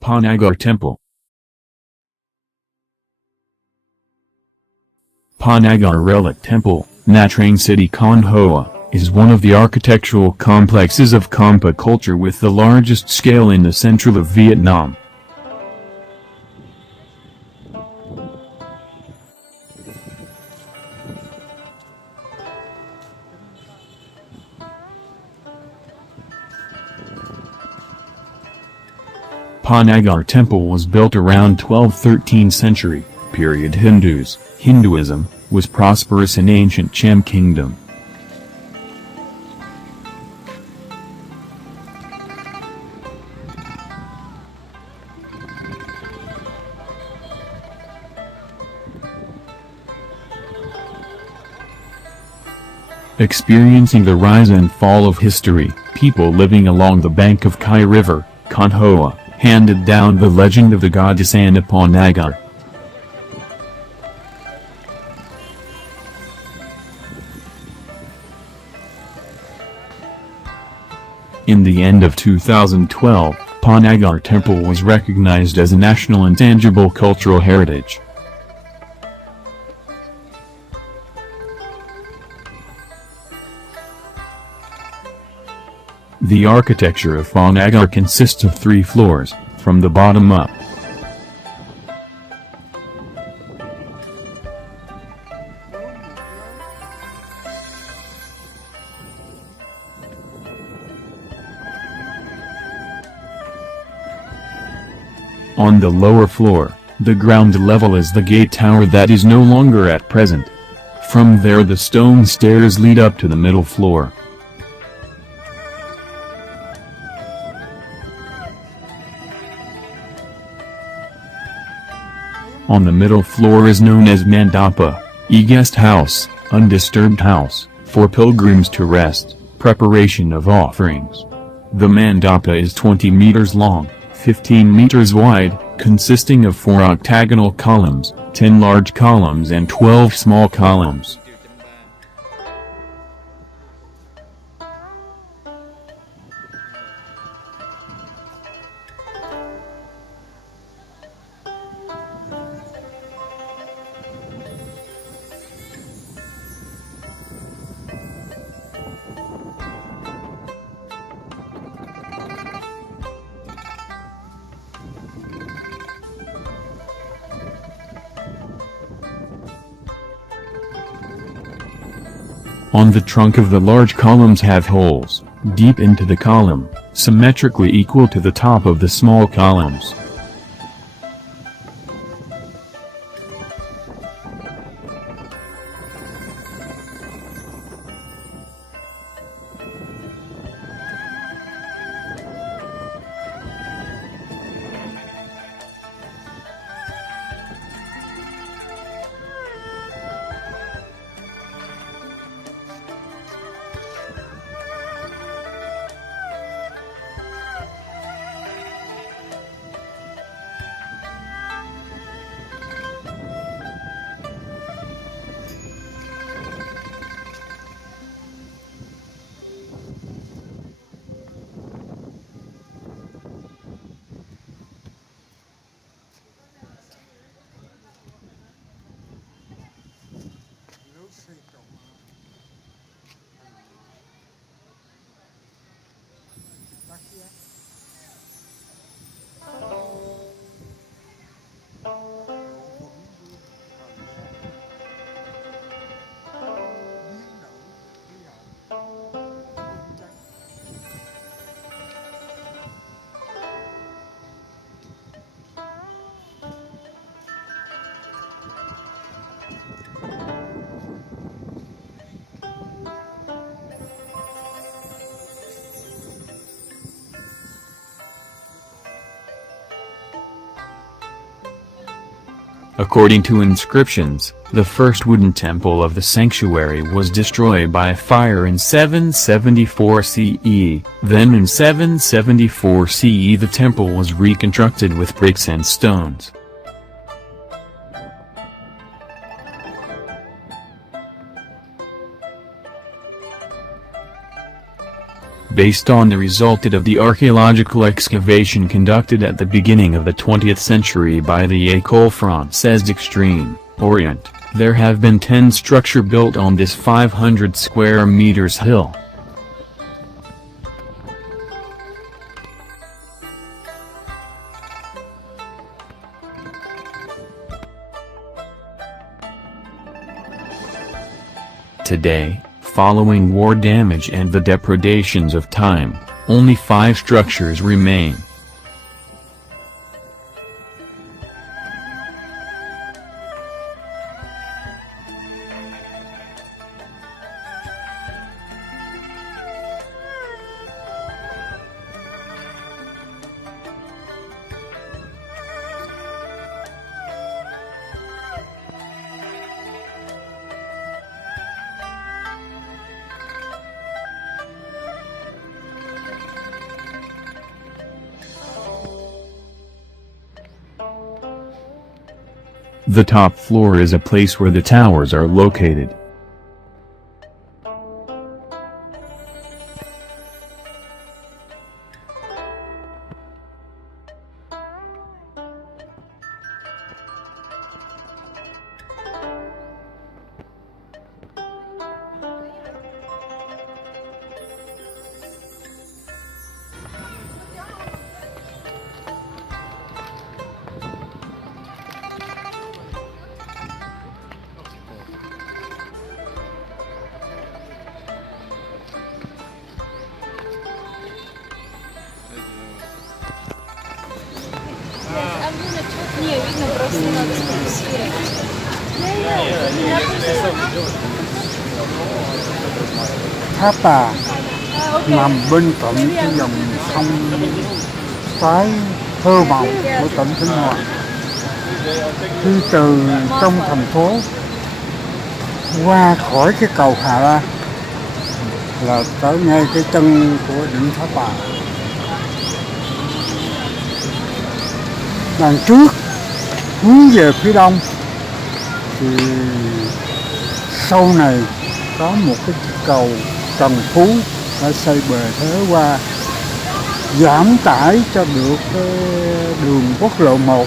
Ponagar Temple. Ponagar Relic Temple, Nha Trang City, Khanh Hoa, is one of the architectural complexes of Champa culture with the largest scale in the central of Vietnam. Ponagar Temple was built around 12th–13th century period. Hinduism was prosperous in ancient Cham kingdom. Experiencing the rise and fall of history, people living along the bank of Khai River, Khanh Hoa, handed down the legend of the goddess Ana Ponagar. In the end of 2012, Ponagar Temple was recognized as a national intangible cultural heritage. The architecture of Ponagar consists of 3 floors, from the bottom up. On the lower floor, the ground level is the gate tower that is no longer at present. From there the stone stairs lead up to the middle floor. On the middle floor is known as Mandapa, guest house, undisturbed house, for pilgrims to rest, preparation of offerings. The Mandapa is 20 meters long, 15 meters wide, consisting of 4 octagonal columns, 10 large columns and 12 small columns. On the trunk of the large columns have holes, deep into the column, symmetrically equal to the top of the small columns. According to inscriptions, the first wooden temple of the sanctuary was destroyed by fire in 774 CE, then in 774 CE the temple was reconstructed with bricks and stones. based on the result of the archaeological excavation conducted at the beginning of the 20th century by the École Française d'Extrême Orient. There have been 10 structures built on this 500 square meters hill. Today, following war damage and the depredations of time, only 5 structures remain. The top floor is a place where the towers are located. Champa nằm bên cạnh cái dòng sông Cái thơ mộng của tỉnh Khánh Hoa. Khi từ trong thành phố qua khỏi cái cầu Hà La là tới ngay cái chân của đỉnh Champa. Đằng trước hướng về phía đông thì sau này có một cái cầu Trần Phú đã xây bề thế qua giảm tải cho được cái đường quốc lộ 1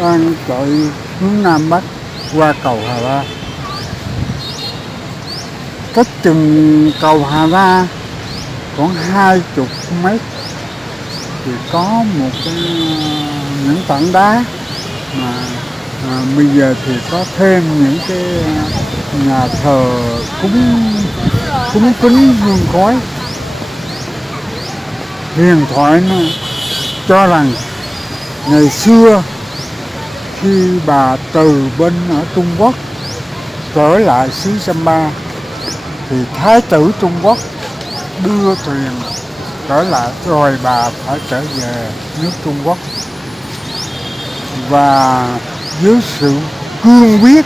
đang chạy hướng Nam Bắc qua cầu Hà La. Cách chừng cầu Hà La khoảng 20 mét thì có một cái những tảng đá mà bây giờ thì có thêm những cái nhà thờ cúng kính hương khói. Huyền thoại nó cho rằng ngày xưa khi bà từ bên ở Trung Quốc trở lại xứ Champa thì thái tử Trung Quốc đưa thuyền trở lại rồi bà phải trở về nước Trung Quốc, và với sự cương quyết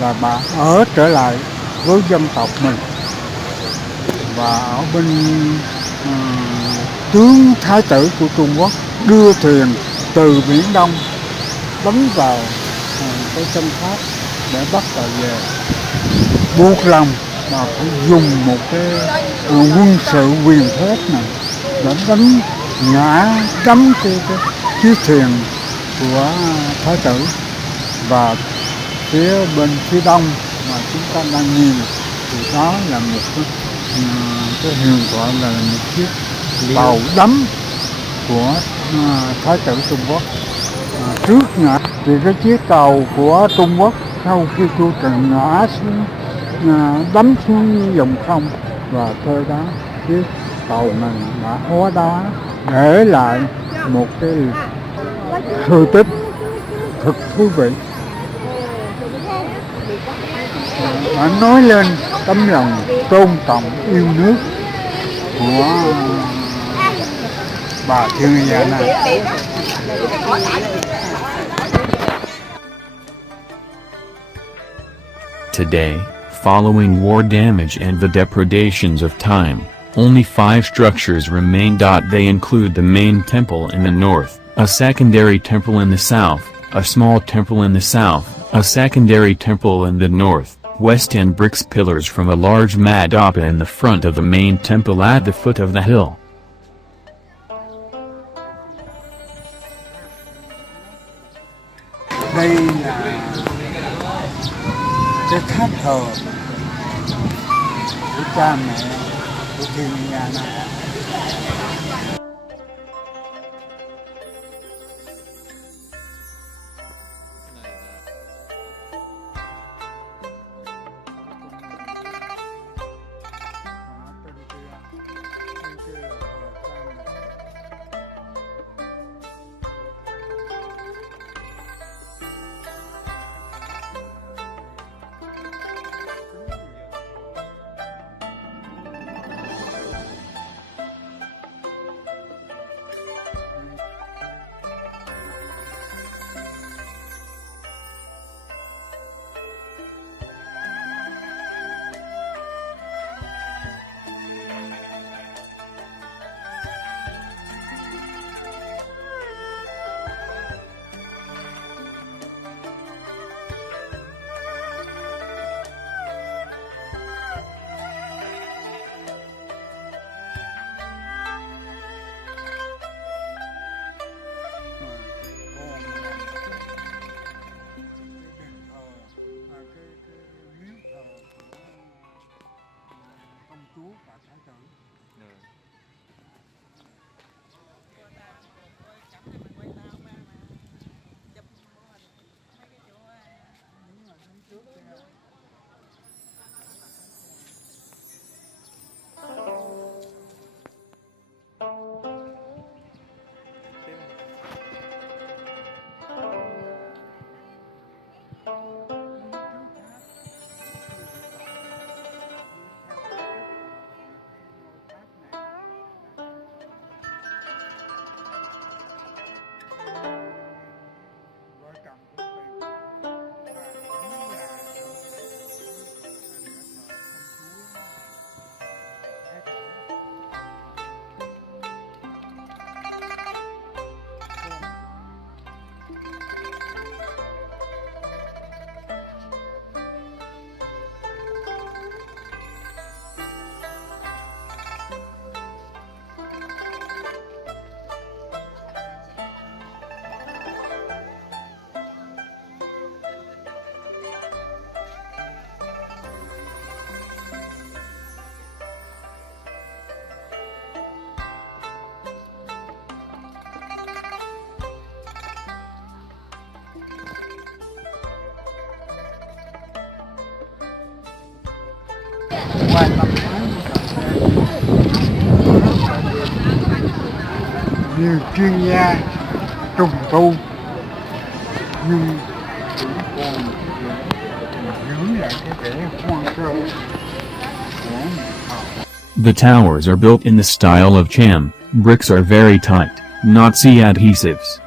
là bà ở trở lại với dân tộc mình, và ở bên tướng thái tử của Trung Quốc đưa thuyền từ Biển Đông đánh vào cái chân Pháp để bắt bà về, buộc lòng mà phải dùng một cái quân sự quyền phép này để đánh ngã đắm cái chiếc thuyền của thái tử. Và phía bên phía đông mà chúng ta đang nhìn thì đó là một cái huyền thoại là một chiếc tàu đắm của thái tử Trung Quốc. Trước ngã thì cái chiếc tàu của Trung Quốc sau khi vua Trần ngã xuống đắm xuống dòng sông, và theo đó chiếc tàu này đã hóa đá để lại một cái sự tích thật thú vị. Nói lên tấm lòng tôn trọng yêu nước của bà thiên gia này. Today, following war damage and the depredations of time, only 5 structures remain. They include the main temple in the north, a secondary temple in the south, a small temple in the south, a secondary temple in the north, West End bricks pillars from a large mandapa in the front of the main temple at the foot of the hill. Đây là cái tháp thờ của cha mẹ của thiên nhà này. Ngoài năm tháng nhiều chuyên gia trùng tu nhưng cũng còn giữ lại cái vẻ hoang sơ của The towers are built in the style of Cham. Bricks are very tight, not adhesives.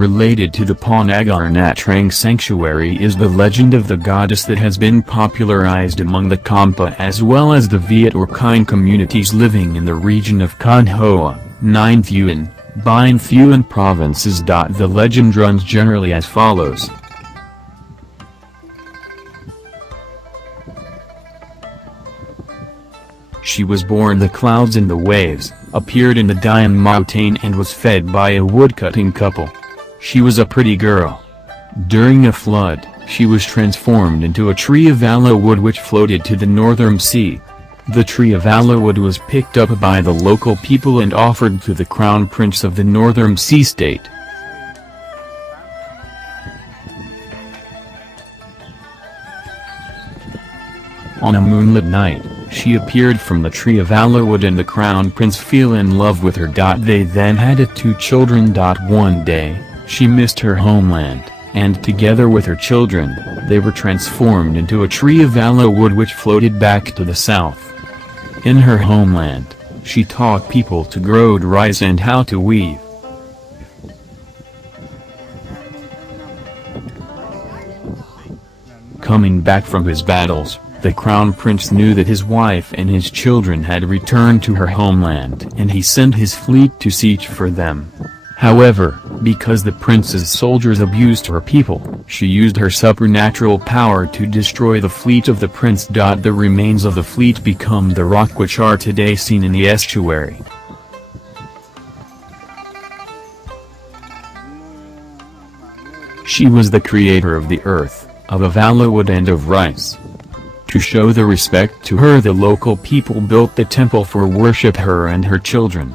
related to the Ponagar Nha Trang sanctuary is the legend of the goddess that has been popularized among the Champa as well as the Viet or Khanh communities living in the region of Khanh Hoa, Ninh Thuan, Binh Thuan provinces. The legend runs generally as follows. She was born the clouds and the waves, appeared in the Dian mountain and was fed by a woodcutting couple. She was a pretty girl. During a flood, she was transformed into a tree of aloe wood which floated to the northern sea. The tree of aloe wood was picked up by the local people and offered to the crown prince of the northern sea state. On a moonlit night, she appeared from the tree of aloe wood and the crown prince fell in love with her. They then had 2 children. One day, she missed her homeland, and together with her children, they were transformed into a tree of aloe wood which floated back to the south. In her homeland, she taught people to grow rice and how to weave. Coming back from his battles, the crown prince knew that his wife and his children had returned to her homeland and he sent his fleet to search for them. However, because the prince's soldiers abused her people, she used her supernatural power to destroy the fleet of the prince. The remains of the fleet become the rock which are today seen in the estuary. She was the creator of the earth, of aloe wood and of rice. To show the respect to her, the local people built the temple for worship her and her children.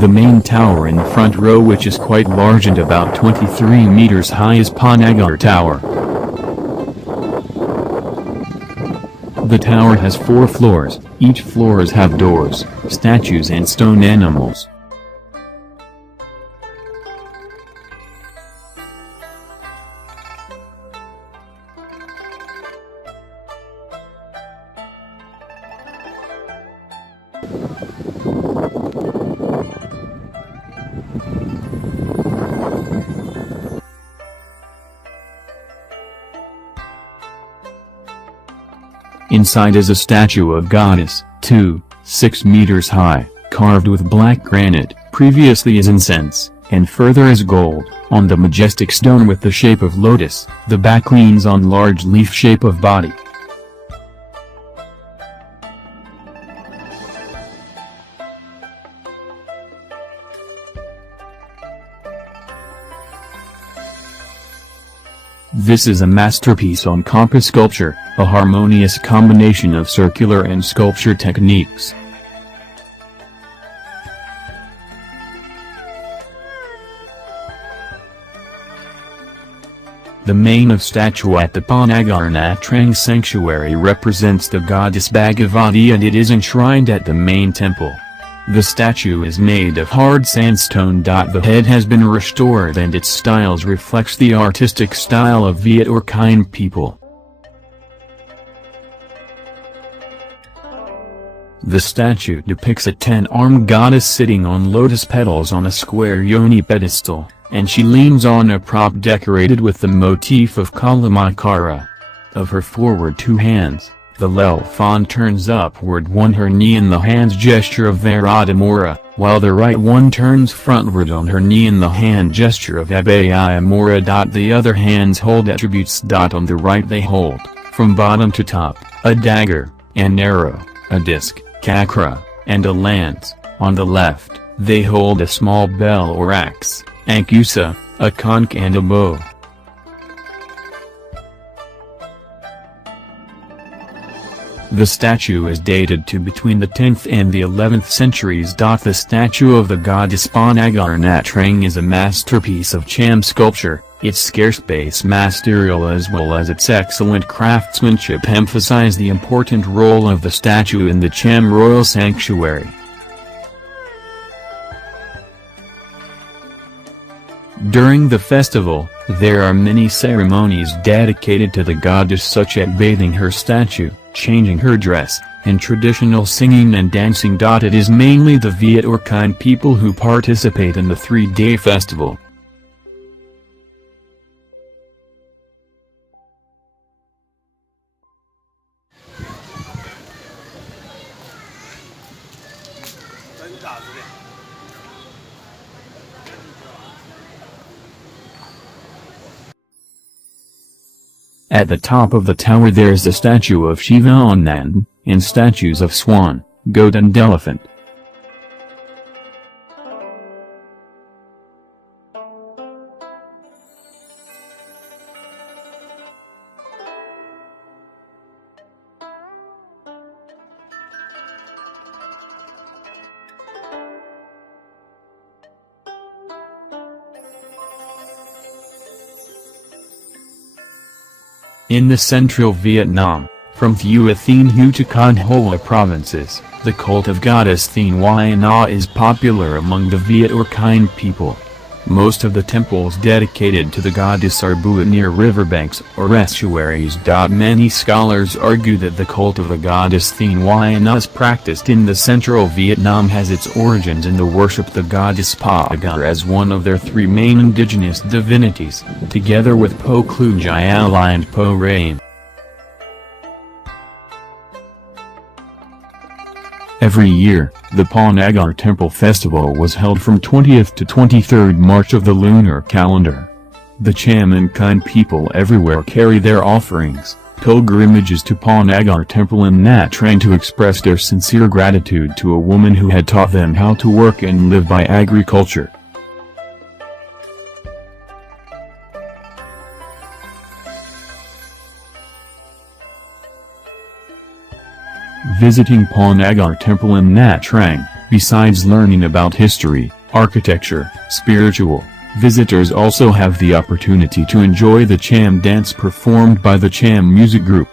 The main tower in the front row, which is quite large and about 23 meters high, is Ponagar Tower. The tower has 4 floors, each floors have doors, statues and stone animals. Inside is a statue of goddess, 6 meters high, carved with black granite, previously as incense, and further as gold, on the majestic stone with the shape of lotus. The back leans on large leaf shape of body. This is a masterpiece on compass sculpture, a harmonious combination of circular and sculpture techniques. The main of statue at the Ponagar Nha Trang sanctuary represents the goddess Bhagavati, and it is enshrined at the main temple. The statue is made of hard sandstone. The head has been restored and its styles reflects the artistic style of Viet or Khanh people. The statue depicts a 10-armed goddess sitting on lotus petals on a square yoni pedestal, and she leans on a prop decorated with the motif of Kalamakara. Of her forward 2 hands, the left fawn turns upward one her knee in the hand's gesture of Varadamura, while the right one turns frontward on her knee in the hand gesture of Abhayamura. The other hands hold attributes. On the right they hold, from bottom to top, a dagger, an arrow, a disc, chakra, and a lance. On the left, they hold a small bell or axe, ankusa, a conch and a bow. The statue is dated to between the 10th and the 11th centuries. The statue of the goddess Ponagar Nha Trang is a masterpiece of Cham sculpture. Its scarce base material as well as its excellent craftsmanship emphasize the important role of the statue in the Cham royal sanctuary. During the festival, there are many ceremonies dedicated to the goddess, such as bathing her statue, changing her dress, and traditional singing and dancing. It is mainly the Viet or Khanh people who participate in the 3-day festival. At the top of the tower there is the statue of Shiva Anand, and statues of swan, goat and elephant. In the central Vietnam, from Thua Thien Hu to Khanh Hoa provinces, the cult of goddess Thien Hoa Na is popular among the Viet or Khanh people. Most of the temples dedicated to the goddess are built near riverbanks or estuaries. Many scholars argue that the cult of the goddess Thien Hoa Na is practiced in the central Vietnam has its origins in the worship of the goddess Ponagar as one of their 3 main indigenous divinities, together with Po Klu Jai and Po Rain. Every year, the Ponagar Temple Festival was held from 20th to 23rd March of the lunar calendar. The Cham and kind people everywhere carry their offerings, pilgrimages to Ponagar Temple in Nha Trang to express their sincere gratitude to a woman who had taught them how to work and live by agriculture. Visiting Ponagar Temple in Nha Trang, besides learning about history, architecture, spiritual, visitors also have the opportunity to enjoy the Cham dance performed by the Cham music group.